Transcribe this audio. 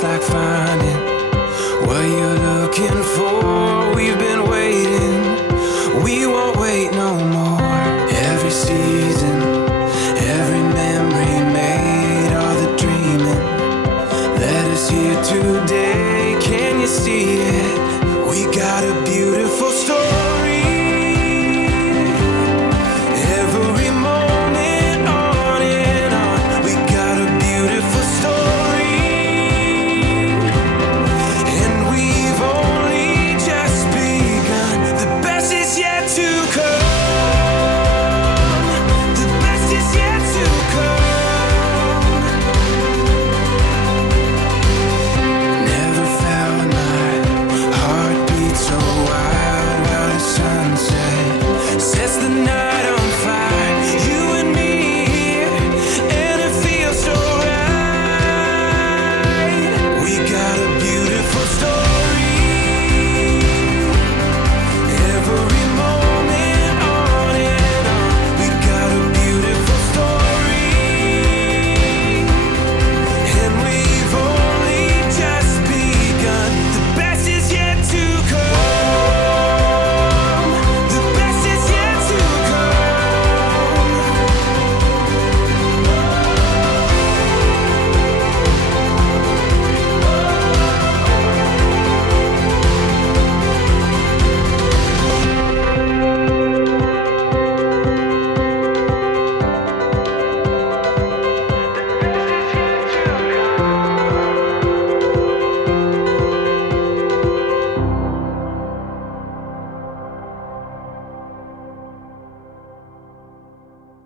it's like finding what you're looking for. We've been waiting, we won't wait no more. Every season, every memory made, all the dreaming led us here today. Can you see it? We gotta be